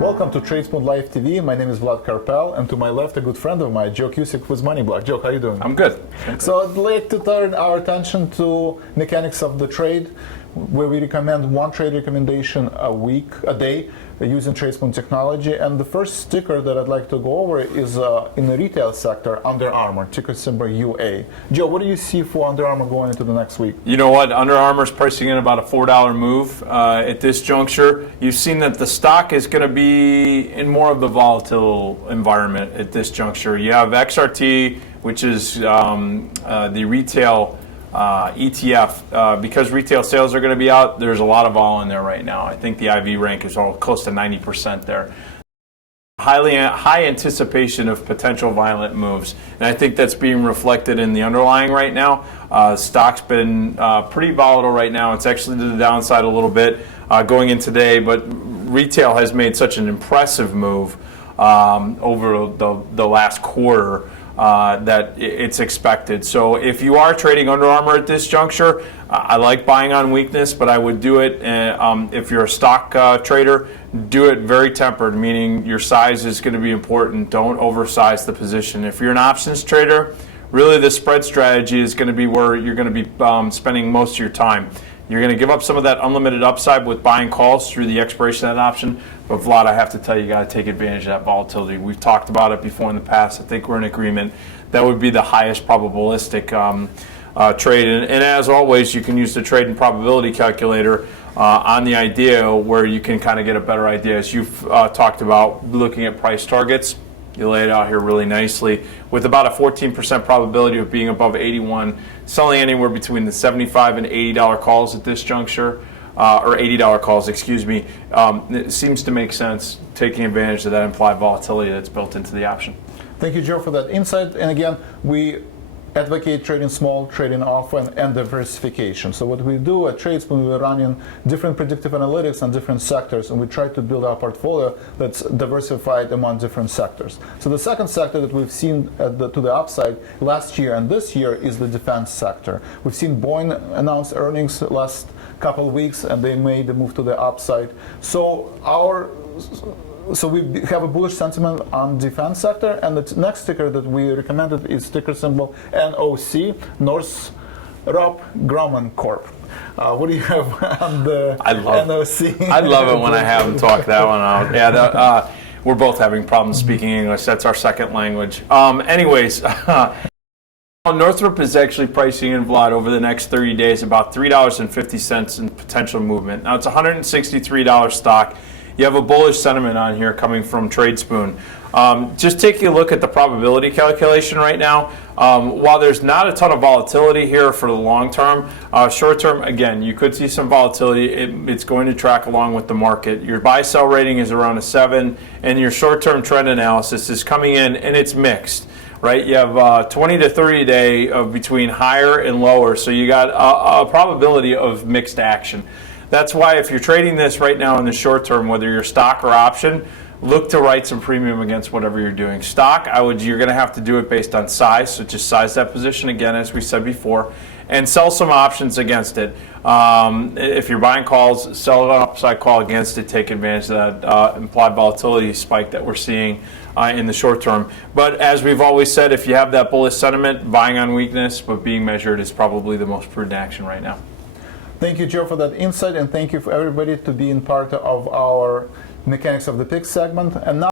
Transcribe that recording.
Welcome to Tradespoon Live TV. My name is Vlad Karpel, and to my left, a good friend of mine, Joe Cusick with Money Block. Joe, how are you doing? I'm good. So I'd like to turn our attention to mechanics of the trade, where we recommend one trade recommendation a day, using Tradespoon technology. And the first sticker that I'd like to go over is in the retail sector, Under Armour, ticker symbol UA. Joe, what do you see for Under Armour going into the next week? You know what? Under Armour's pricing in about a $4 move at this juncture. You've seen that the stock is going to be in more of the volatile environment at this juncture. You have XRT, which is the retail ETF. Because retail sales are going to be out, there's a lot of vol in there right now. I think the IV rank is all close to 90% there. High anticipation of potential violent moves, and I think that's being reflected in the underlying right now. Stock's been pretty volatile right now. It's actually to the downside a little bit going in today, but retail has made such an impressive move over the last quarter that it's expected. So if you are trading Under Armour at this juncture, I like buying on weakness, but I would do it if you're a stock trader, do it very tempered, meaning your size is going to be important. Don't oversize the position. If you're an options trader, really the spread strategy is going to be where you're going to be spending most of your time. You're going to give up some of that unlimited upside with buying calls through the expiration of that option. But Vlad, I have to tell you, you got to take advantage of that volatility. We've talked about it before in the past. I think we're in agreement. That would be the highest probabilistic trade. And as always, you can use the trade and probability calculator on the idea where you can kind of get a better idea. As you've talked about looking at price targets, you lay it out here really nicely with about a 14% probability of being above 81, selling anywhere between the $75 and $80 calls at this juncture, or $80 calls, excuse me. It seems to make sense taking advantage of that implied volatility that's built into the option. Thank you, Joe, for that insight. And again, we advocate trading small, trading often, and diversification. So what we do at Tradespoon, we're running different predictive analytics on different sectors, and we try to build our portfolio that's diversified among different sectors. So the second sector that we've seen to the upside last year and this year is the defense sector. We've seen Boeing announce earnings last couple of weeks, and they made the move to the upside. So we have a bullish sentiment on defense sector, and the next ticker that we recommended is ticker symbol NOC, Northrop Grumman Corp. What do you have on the NOC? I love it when I have them talk that one out. Yeah, we're both having problems speaking English. That's our second language. Anyways, Northrup is actually pricing in, Vlad, over the next 30 days about $3.50 in potential movement. Now, it's a $163 stock. You have a bullish sentiment on here coming from Tradespoon. Just taking a look at the probability calculation right now, while there's not a ton of volatility here for the long term, short term, again, you could see some volatility. It's going to track along with the market. Your buy-sell rating is around a 7, and your short-term trend analysis is coming in, and it's mixed. Right, you have 20 to 30 day of between higher and lower, so you got a probability of mixed action. That's why if you're trading this right now in the short term, whether you're stock or option, look to write some premium against whatever you're doing. Stock, you're going to have to do it based on size, so just size that position again, as we said before, and sell some options against it. If you're buying calls, sell an upside call against it, take advantage of that implied volatility spike that we're seeing in the short term. But as we've always said, if you have that bullish sentiment, buying on weakness but being measured is probably the most prudent action right now. Thank you, Joe, for that insight, and thank you for everybody to being part of our Mechanics of the Pick segment. And now